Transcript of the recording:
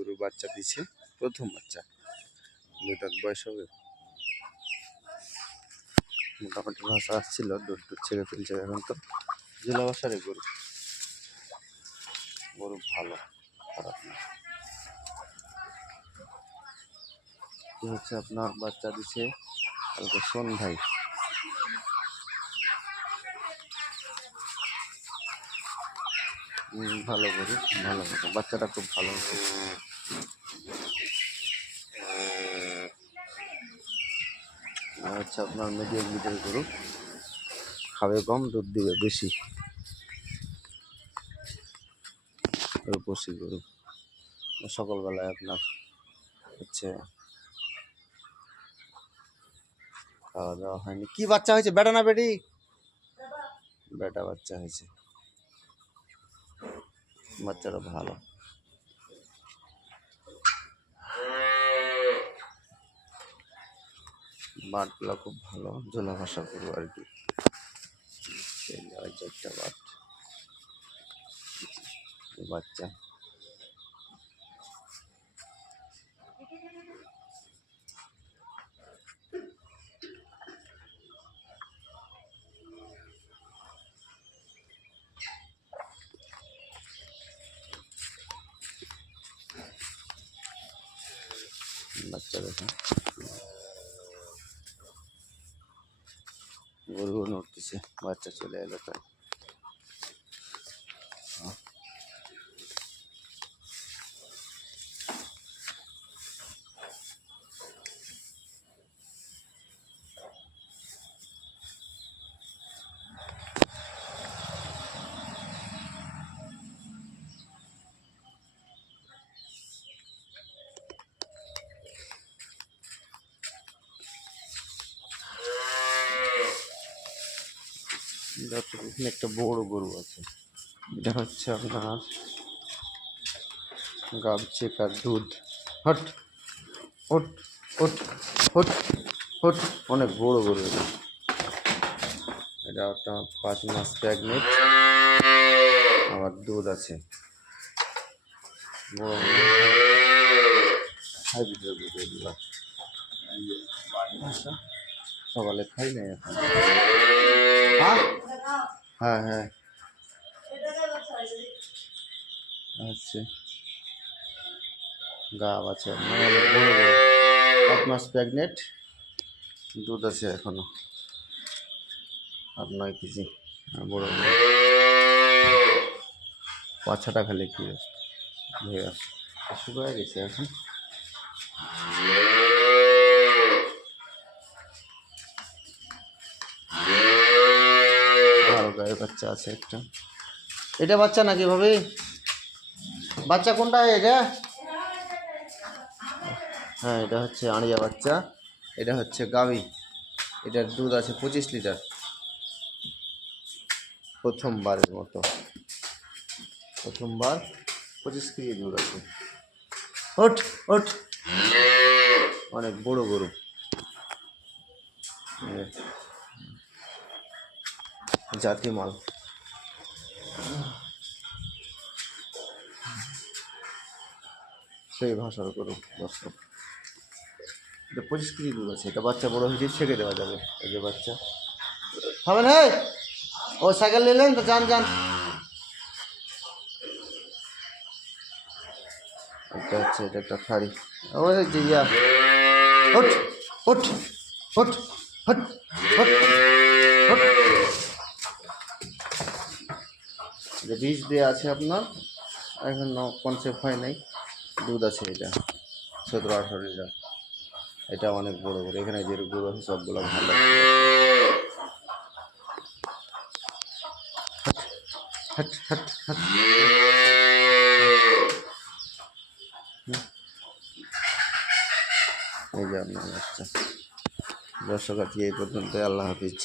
গরু বাচ্চা দিচ্ছে, প্রথম বাচ্চা, 2 দাঁত বয়স হবে। মোটামুটি ভাষা আসছিল, দূর ছেড়ে ফেলছে এখন। তো জেলা ভাষারে গরু, গরু ভালো, খারাপ না। হচ্ছে আপনার বাচ্চা দিচ্ছে কালকে সন্ধ্যায়। ভালো গরু, ভালো গরু, বাচ্চাটা খুব ভালো হচ্ছে। হচ্ছে আপনার মিডিয়াম লিটার গরু, খাবে কম, দুধ দিবে বেশি। রূপসী গরু, সকালবেলায় আপনার হচ্ছে খাওয়া দাওয়া হয়নি। কি বাচ্চা হয়েছে, বেটা না বেটি? বেটা বাচ্চা হয়েছে, বাচ্চাটা ভালো। বাটগুলো খুব ভালো, জোলা ভাষা গরু আর কি। একটা বাট, বাচ্চা বাচ্চা দেখুন, গরু নড়তেছে, বাচ্চা চলে এলো তাই। এখানে একটা বড় গরু আছে, এটা হচ্ছে আপনার গাব চেকার দুধ। Hot hot hot hot hot, অনেক বড় গরু এটা। এটা একটা 5 মাস প্রেগনেন্ট, আবার দুধ আছে, বড় হাইব্রিডের গরু এগুলো। সকালে খাই না এখন। হ্যাঁ হ্যাঁ আচ্ছা, গাব আছে, অনেক বড় বড়, 5 মাস প্রেগনেন্ট, দুধ আছে এখনো 8-9 কেজি, বড় বড় পাছাটা খালি কি হয়ে আসে, শুকায় গেছে এখন। ভালো গায়ের বাচ্চা আছে একটা। এটা বাচ্চা নাকি ভাবি? বাচ্চা কোনটা এটা? হ্যাঁ, এটা হচ্ছে আড়িয়া বাচ্চা, এটা হচ্ছে গাভী। এটার দুধ আছে 25 লিটার, প্রথমবারের মতো, প্রথমবার 25 কেজি দুধ আছে। ওঠ ওঠ, অনেক বড় গরু, জাতি মাল। সেই ভাষার গরু দর্শক। এটা 25 কেজি দুধ আছে, এটা বাচ্চা বড় হয়েছে, ছেড়ে দেওয়া যাবে। এই যে বাচ্চা খাবেন। হ্যাঁ, ও সাইকেল নিলেন তো, যান যান। এটা হচ্ছে, এটা একটা খাড়ি, ওই যে ইয়া। ওঠ ওঠ ওঠ হট হট হট। যে বীজ দেওয়া আছে আপনার, এখন কনসেপ্ট হয় নাই, দুধ আছে এটা 17-18 লিটার। এটা অনেক বড় বড়, এখানে যে গরু আছে সবগুলো ভালো। Hot hot hot. এই যে আপনার বাচ্চা। দর্শক আজকে এই পর্যন্ত, আল্লাহ হাফিজ।